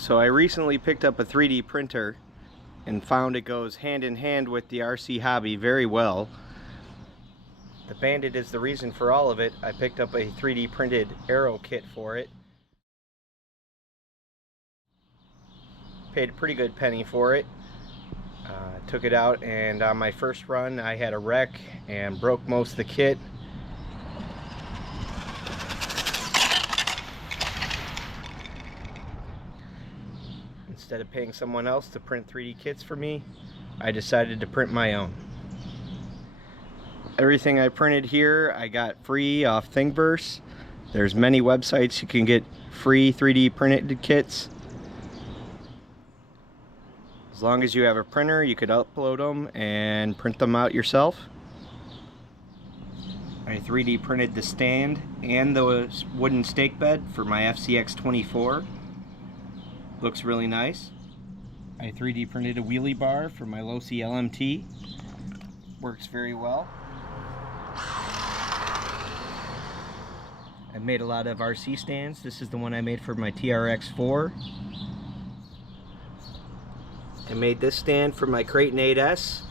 So I recently picked up a 3D printer and found it goes hand in hand with the RC hobby very well. The Bandit is the reason for all of it. I picked up a 3D printed aero kit for it. Paid a pretty good penny for it. Took it out, and on my first run I had a wreck and broke most of the kit. Instead of paying someone else to print 3D kits for me, I decided to print my own. Everything I printed here I got free off Thingiverse. There's many websites you can get free 3D printed kits. As long as you have a printer, you could upload them and print them out yourself. I 3D printed the stand and the wooden stake bed for my FCX24. Looks really nice. I 3D printed a wheelie bar for my Losi LMT. Works very well. I've made a lot of RC stands. This is the one I made for my TRX4. I made this stand for my Kraton 8S.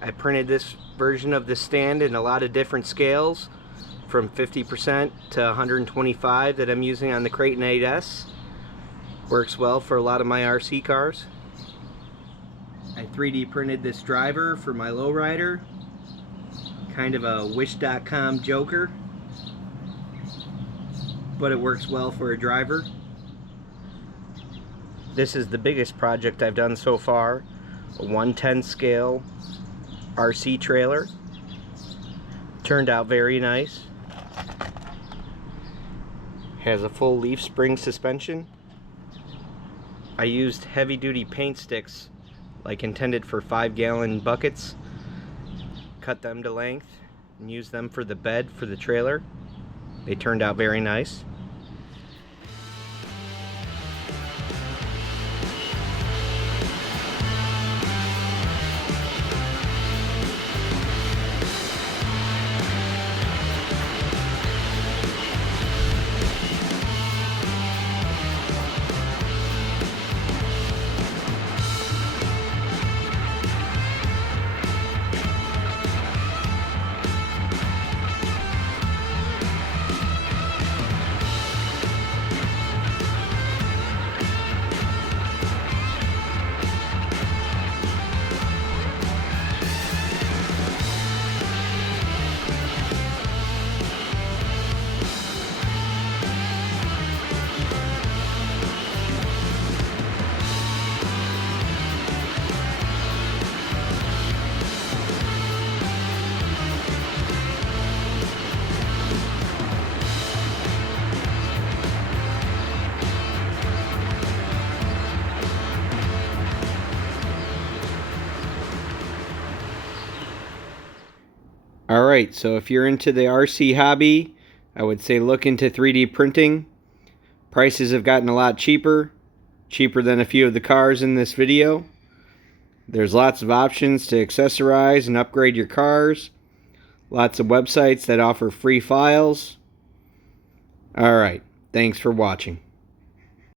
I printed this version of the stand in a lot of different scales, from 50% to 125 that I'm using on the Kraton 8S. Works well for a lot of my RC cars. I 3D printed this driver for my lowrider, kind of a Wish.com Joker, but it works well for a driver. This is the biggest project I've done so far, a 1/10 scale RC trailer. Turned out very nice. Has a full leaf spring suspension. I used heavy duty paint sticks like intended for 5-gallon buckets. Cut them to length and used them for the bed for the trailer. They turned out very nice. Alright, so if you're into the RC hobby, I would say look into 3D printing. Prices have gotten a lot cheaper than a few of the cars in this video. There's lots of options to accessorize and upgrade your cars. Lots of websites that offer free files. Alright, thanks for watching.